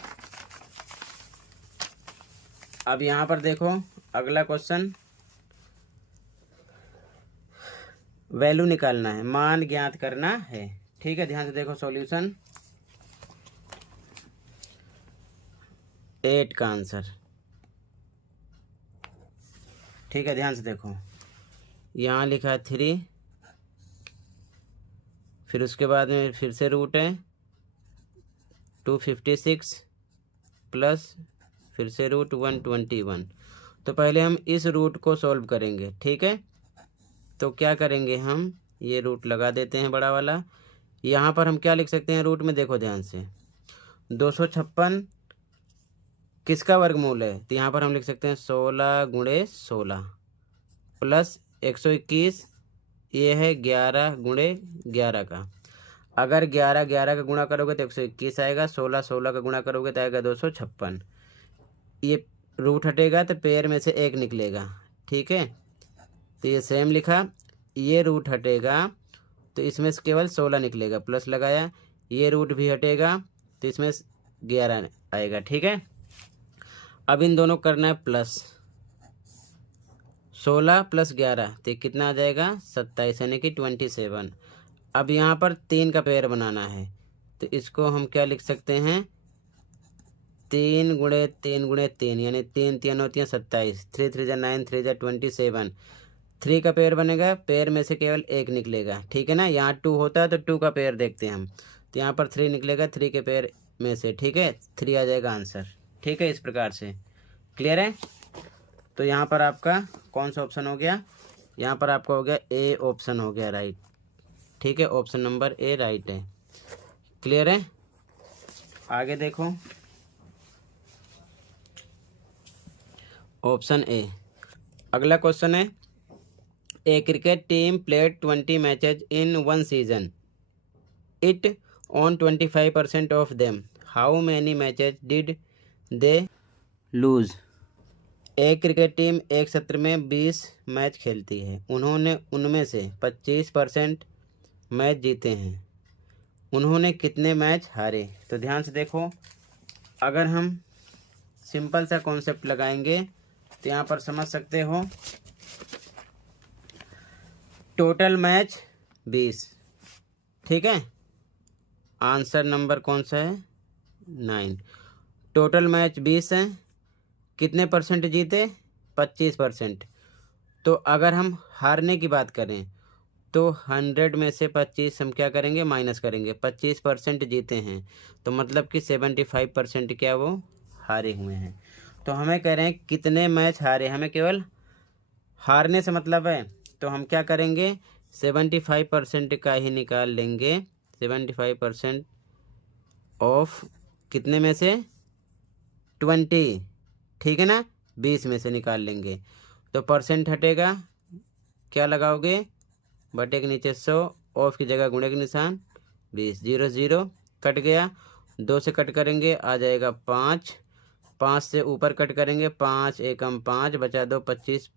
अब यहाँ पर देखो अगला क्वेश्चन, वैल्यू निकालना है, मान ज्ञात करना है, ठीक है। ध्यान से देखो सॉल्यूशन 8 का आंसर, ठीक है। ध्यान से देखो, यहाँ लिखा है 3, फिर उसके बाद में फिर से रूट है 256 प्लस फिर से रूट 121। तो पहले हम इस रूट को सॉल्व करेंगे, ठीक है। तो क्या करेंगे हम, ये रूट लगा देते हैं बड़ा वाला। यहाँ पर हम क्या लिख सकते हैं रूट में? देखो ध्यान से, 256 किसका वर्गमूल है? तो यहाँ पर हम लिख सकते हैं 16 गुणे 16 प्लस 121, ये है 11 गुणे 11 का। अगर 11 11 का गुणा करोगे तो 121 आएगा, 16 16 का गुणा करोगे तो आएगा 256। ये रूट हटेगा तो पेयर में से एक निकलेगा, ठीक है। तो ये सेम लिखा, ये रूट हटेगा तो इसमें से केवल 16 निकलेगा, प्लस लगाया। ये रूट भी हटेगा तो इसमें 11 आएगा, ठीक है। अब इन दोनों करना है प्लस, 16 प्लस 11 तो कितना आ जाएगा? 27, यानी कि 27। अब यहाँ पर 3 का पेयर बनाना है, तो इसको हम क्या लिख सकते हैं? 3 गुणे 3 गुणे 3, यानी 3 3 होती हैं 27, 3 3 जा 9, 3 जा 27। 3 का पेयर बनेगा, पेयर में से केवल एक निकलेगा, ठीक है ना। यहाँ 2 होता है तो 2 का पेयर देखते हैं हम, तो यहाँ पर 3 निकलेगा 3 के पेयर में से, ठीक है। 3 आ जाएगा आंसर, ठीक है। इस प्रकार से क्लियर है? तो यहाँ पर आपका कौन सा ऑप्शन हो गया? यहाँ पर आपका हो गया ए ऑप्शन हो गया राइट, ठीक है। ऑप्शन नंबर ए राइट है। क्लियर है? आगे देखो ऑप्शन ए। अगला क्वेश्चन है, a cricket team played 20 matches in 1 season, it won 25% of them, how many matches did they lose. एक क्रिकेट टीम एक सत्र में 20 मैच खेलती है, उन्होंने उनमें से 25% मैच जीते हैं, उन्होंने कितने मैच हारे? तो ध्यान से देखो, अगर हम सिंपल सा कॉन्सेप्ट लगाएंगे तो यहाँ पर समझ सकते हो, टोटल मैच 20, ठीक है। आंसर नंबर कौन सा है? 9। टोटल मैच 20 हैं, कितने परसेंट जीते? 25%। तो अगर हम हारने की बात करें तो 100 में से 25 हम क्या करेंगे? माइनस करेंगे। 25% जीते हैं तो मतलब कि 75% क्या वो हारे हुए हैं। तो हमें कह रहे हैं कितने मैच हारे, हमें केवल हारने से मतलब है, तो हम क्या करेंगे? 75% का ही निकाल लेंगे। 75% ऑफ कितने में से? 20, ठीक है ना। 20 में से निकाल लेंगे तो परसेंट हटेगा, क्या लगाओगे? बटे के नीचे 100, ऑफ की जगह गुणे के निशान 20, 0 0 कट गया। 2 से कट करेंगे आ जाएगा 5, 5 से ऊपर कट करेंगे 5 एकम 5 बचा 2 25,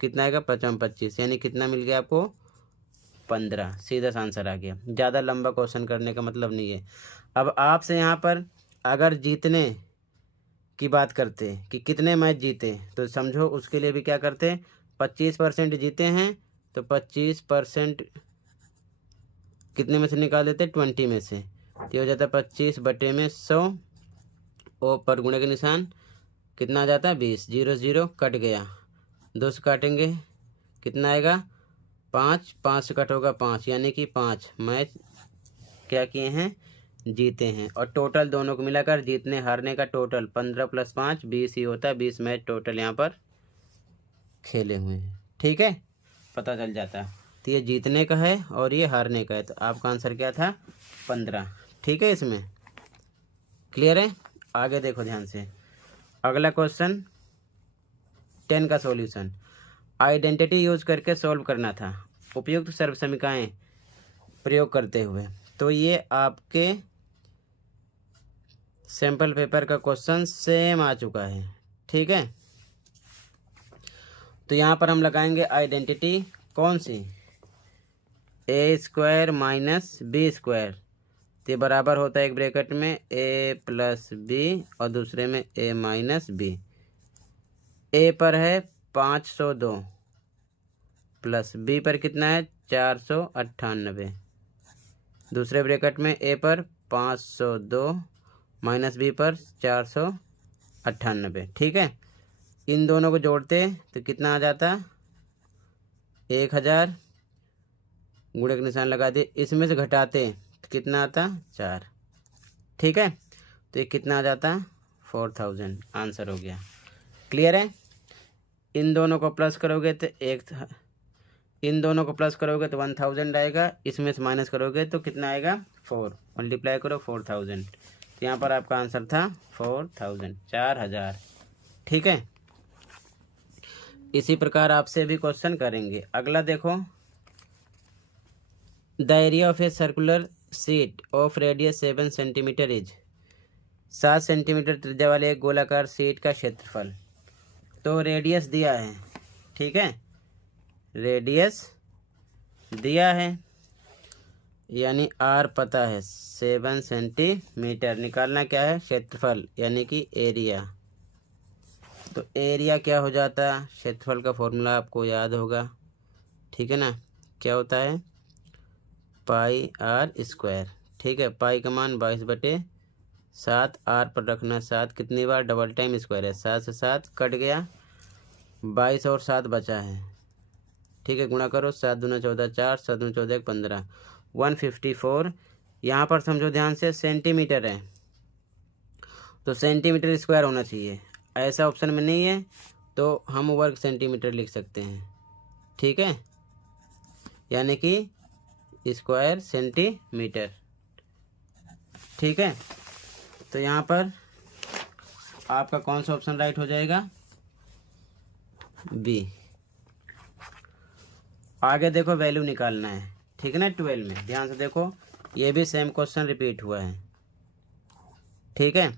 कितना आएगा? 55 25, यानी कितना मिल गया आपको? 15। सीधा सा आंसर आ गया। ज़्यादा लंबा क्वेश्चन करने का मतलब नहीं है। अब आपसे यहाँ पर अगर जीतने की बात करते कि कितने मैच जीते, तो समझो उसके लिए भी क्या करते? 25% जीते हैं तो 25% कितने में से निकाल देते? 20 में से। तो हो जाता है 25 बटे में 100, ओ पर गुणे के निशान कितना आ जाता है? 20, 0 0 कट गया। 2 से काटेंगे कितना आएगा? 5, 5 से कट होगा 5, यानी कि 5 मैच क्या किए हैं? जीते हैं, और टोटल दोनों को मिलाकर जीतने हारने का टोटल 15 + 5 20 ही होता है। 20 मैच टोटल यहाँ पर खेले हुए हैं। ठीक है, पता चल जाता है। तो ये जीतने का है और ये हारने का है, तो आपका आंसर क्या था? 15। ठीक है, इसमें क्लियर है। आगे देखो ध्यान से, अगला क्वेश्चन 10 का सॉल्यूशन। आइडेंटिटी यूज करके सॉल्व करना था, उपयुक्त सर्व समीकरण प्रयोग करते हुए। तो ये आपके सैम्पल पेपर का क्वेश्चन सेम आ चुका है। ठीक है, तो यहाँ पर हम लगाएंगे आइडेंटिटी कौन सी? a² - b², तो बराबर होता है एक ब्रैकेट में a + b और दूसरे में a - b। a पर है 502 प्लस b पर कितना है 498, दूसरे ब्रैकेट में a पर 502 माइनस b पर 498। ठीक है, इन दोनों को जोड़ते तो कितना आ जाता? 1000, गुणे का निशान लगा दे, इसमें से घटाते तो कितना आता? 4। ठीक है, तो ये कितना आ जाता? 4000। आंसर हो गया। क्लियर है। इन दोनों को प्लस करोगे तो इन दोनों को प्लस करोगे तो 1000 आएगा, इसमें से माइनस करोगे तो कितना आएगा? 4। मल्टीप्लाई करो 4000, तो यहाँ पर आपका आंसर था 4000, 4000। ठीक है, इसी प्रकार आपसे भी क्वेश्चन करेंगे। अगला देखो, the area of a circular sheet of radius 7 centimetre is. 7 centimetre त्रिज्या वाले एक गोलाकार शीट का क्षेत्रफल। तो रेडियस दिया है, ठीक है, रेडियस दिया है, यानी आर पता है 7 सेंटीमीटर। निकालना क्या है? क्षेत्रफल, यानी कि एरिया। तो एरिया क्या हो जाता? क्षेत्रफल का फॉर्मूला आपको याद होगा, ठीक है ना, क्या होता है? πr²। ठीक है, पाई का मान 22/7, आर पर रखना 7 कितनी बार? डबल टाइम स्क्वायर है, 7 से 7 कट गया, 22 और 7 बचा है। ठीक है, गुणा करो, 7 दूना 14 4, 7 दूना 14 15, 154। यहाँ पर समझो ध्यान से, सेंटीमीटर है तो सेंटीमीटर स्क्वायर होना चाहिए, ऐसा ऑप्शन में नहीं है तो हम वर्ग सेंटीमीटर लिख सकते हैं। ठीक है, यानी कि स्क्वायर सेंटीमीटर। ठीक है, तो यहाँ पर आपका कौन सा ऑप्शन राइट हो जाएगा? बी। आगे देखो, वैल्यू निकालना है, ठीक है ना, 12 में। ध्यान से देखो, ये भी सेम क्वेश्चन रिपीट हुआ है। ठीक है,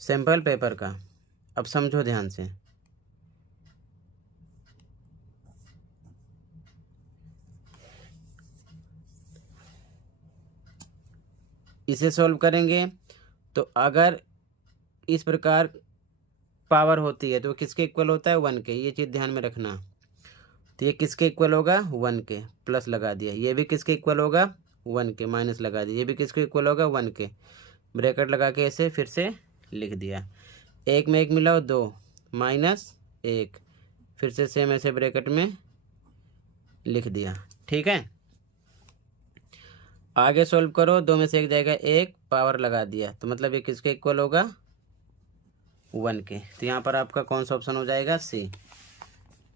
सैंपल पेपर का। अब समझो ध्यान से, इसे सॉल्व करेंगे तो अगर इस प्रकार पावर होती है तो किसके इक्वल होता है? 1 के। ये चीज़ ध्यान में रखना। तो ये किसके इक्वल होगा? 1 के। प्लस लगा दिया। ये भी किसके इक्वल होगा? 1 के। माइनस लगा दिया। ये भी किसके इक्वल होगा? 1 के। ब्रैकेट लगा के ऐसे फिर से लिख दिया। 1 में 1 मिलाओ 2 माइनस 1, फिर से सेम ऐसे ब्रैकेट में लिख दिया। ठीक है, आगे सॉल्व करो, 2 में से 1 जाएगा 1, पावर लगा दिया, तो मतलब ये किसके इक्वल होगा? 1 के। तो यहाँ पर आपका कौन सा ऑप्शन हो जाएगा? सी।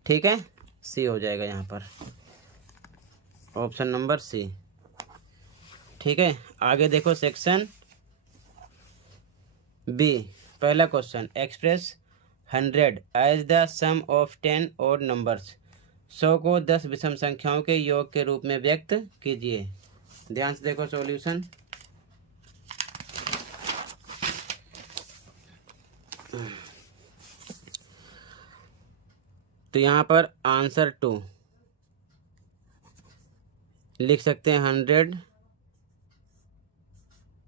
ठीक है, सी हो जाएगा यहाँ पर, ऑप्शन नंबर सी। ठीक है, आगे देखो सेक्शन बी, पहला question, express 100 as the sum of 10 odd numbers. 100 को 10 विषम संख्याओं के योग के रूप में व्यक्त कीजिए। ध्यान से देखो सॉल्यूशन। तो यहाँ पर आंसर 2 लिख सकते हैं 100,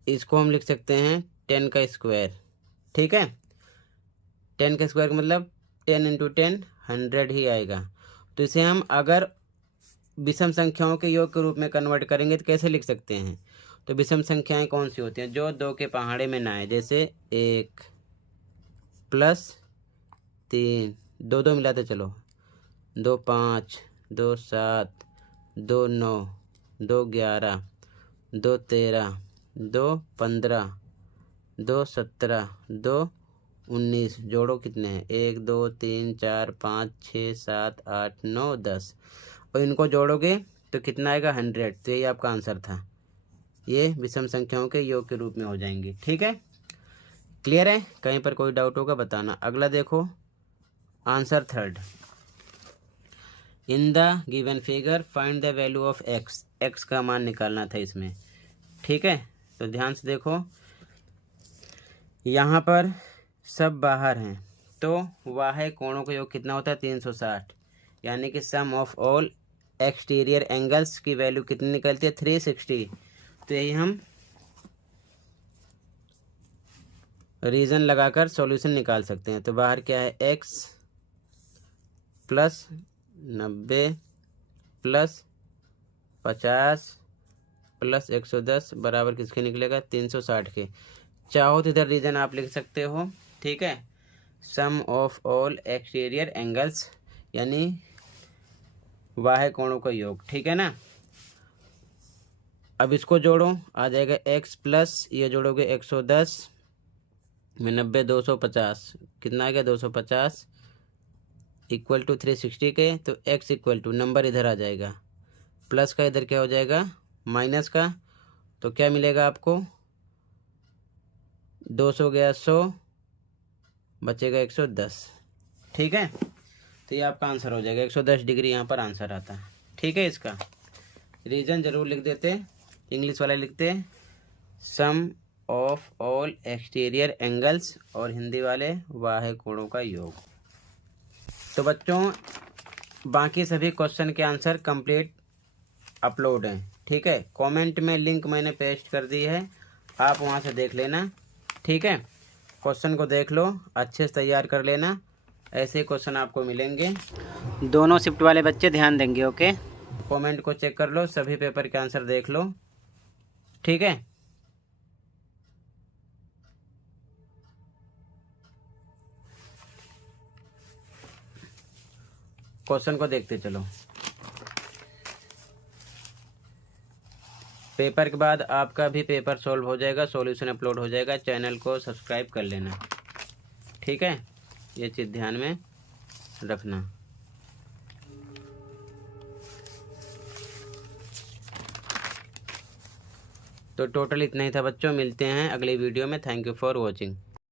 इसको हम लिख सकते हैं 10 का स्क्वायर। ठीक है, 10 का स्क्वायर का मतलब 10 × 10 100 ही आएगा। तो इसे हम अगर विषम संख्याओं के योग के रूप में कन्वर्ट करेंगे तो कैसे लिख सकते हैं? तो विषम संख्याएं कौन सी होती हैं? जो 2 के पहाड़े में ना आए, जैसे 1 + 3, 2 2 मिलाते चलो, 2 5, 2 7, 2 9, 2 11, 2 13, 2 15, 2 17, 2 19, जोड़ो कितने हैं 1 2 3 4 5 6 7 8 9 10, और इनको जोड़ोगे तो कितना आएगा 100। तो यही आपका आंसर था। ये विषम संख्याओं के योग के रूप में हो जाएंगी। ठीक है, क्लियर है? कहीं पर कोई डाउट होगा बताना। अगला देखो answer third, in the given figure find the value of x. X का मान निकालना था इसमें। ठीक है, तो ध्यान से देखो, यहाँ पर सब बाहर हैं तो वाहे कोणों का योग कितना होता है 360, यानी कि सम ऑफ ऑल एक्सटीरियर एंगल्स की वैल्यू कितनी निकलती है 360। तो यही हम रीजन लगाकर सॉल्यूशन निकाल सकते हैं। तो बाहर क्या है x प्लस 90 प्लस 50 प्लस 110 बराबर किसके निकलेगा 360 के। चाहो तो इधर रीजन आप लिख सकते हो। ठीक है, सम ऑफ ऑल एक्सटीरियर एंगल्स यानी बाह्य कोणों का योग। ठीक है ना। अब इसको जोड़ो, आ जाएगा x प्लस ये जोड़ोगे 110 में 90 250, कितना आ गया 250 इक्वल टू 360 के। तो x इक्वल टू नंबर इधर आ जाएगा, प्लस का इधर क्या हो जाएगा माइनस का। तो क्या मिलेगा आपको 200 गया 100 बचेगा 110। ठीक है, तो ये आपका आंसर हो जाएगा 110 डिग्री यहाँ पर आंसर आता है। ठीक है, इसका रीजन जरूर लिख देते, इंग्लिश वाले लिखते सम ऑफ ऑल एक्सटीरियर एंगल्स और हिंदी वाले बाह्य कोणों का योग। तो बच्चों बाकी सभी क्वेश्चन के आंसर कंप्लीट अपलोड हैं। ठीक है, कमेंट में लिंक मैंने पेस्ट कर दी है, आप वहां से देख लेना। ठीक है, क्वेश्चन को देख लो, अच्छे से तैयार कर लेना, ऐसे क्वेश्चन आपको मिलेंगे। दोनों शिफ्ट वाले बच्चे ध्यान देंगे। ओके, कमेंट को चेक कर लो, सभी पेपर के आंसर देख लो। ठीक है, क्वेश्चन को देखते चलो। पेपर के बाद आपका भी पेपर सॉल्व हो जाएगा, सॉल्यूशन अपलोड हो जाएगा, चैनल को सब्सक्राइब कर लेना। ठीक है, ये चीज़ ध्यान में रखना। तो टोटल इतना ही था बच्चों, मिलते हैं अगली वीडियो में। Thank you for watching.